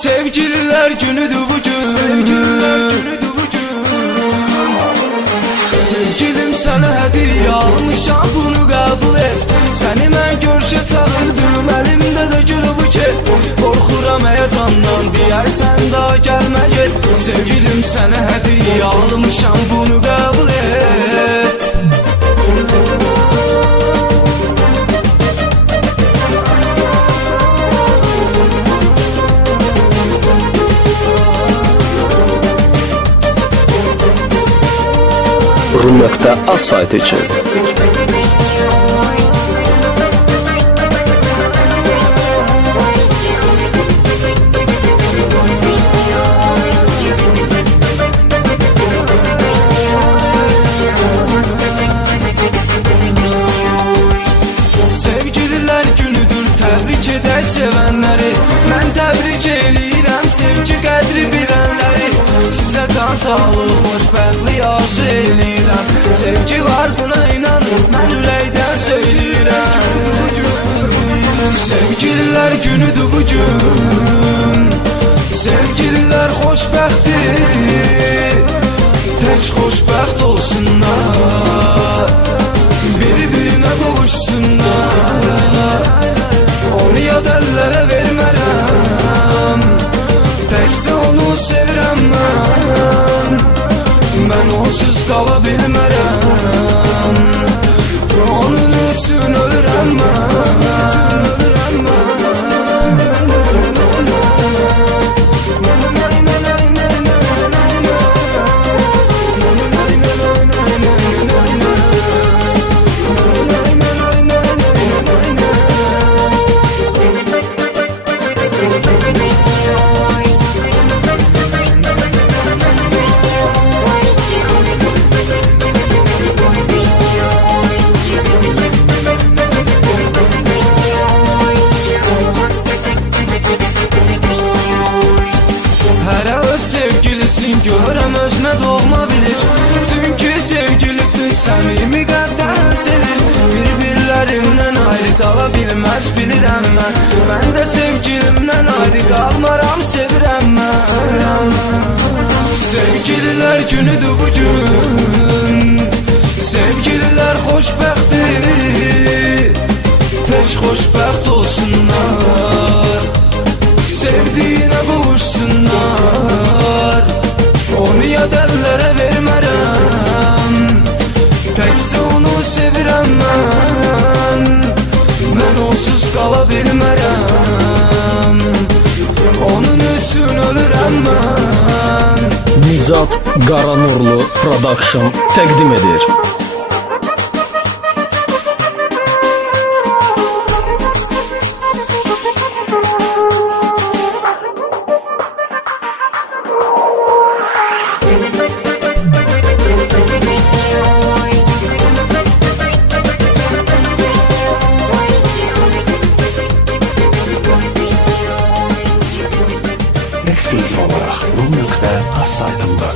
Sevgililer günüdür bugün, sevgililer günüdür bugün. Sevgilim sana hediye almışam, bunu kabul et. Seni mən görüşə çağırdım, elimdə də gül buket. Qorxuram həyəcandan, deyərsən daha gəlmə get. Sevgilim sana hediye almışam, bunu kabul et. Rum.az saytı için. Sevgililer günüdür, təbrik edək sevənləri. Mən təbrik eləyirəm sevgi qədri bilənləri. Sizə can sağlıq, xoşbəxtlik arzu eləyirəm. Sevgi var, buna inan, mən ürəkdən söyləyirəm. Sevgililer günüdür bugün. Sevgililer xoşbəxtdir, tək xoşbəxt olsunlar. Bir-birinə qovuşsunlar. Onu yad əllərə vermərəm, təkcə onu sevirəm mən. Mən onsuz qala bilmərəm, onun üçün ölürəm mən. Sevgilisin görəm özünə doğma bilir. Çünki sevgilisin səmimi qəlbdən sevir. Bir-birlərimdən ayrı qala bilməz bilirəm mən. Mən də sevgilimdən ayrı qalmaram, sevirəm mən. Sevgililer günüdür bugün. Sevgililer xoşbəxtdir, tək xoşbəxt olsunlar. Sevdiğine qovuşsunlar. Onu yad əllərə vermərəm, təkcə onu sevirəm mən. Mən onsuz qala bilmərəm, onun üçün ölürəm mən. Nicat Qaranurlu Production təqdim edir. Ekskluzif olarak Rum.az saytında.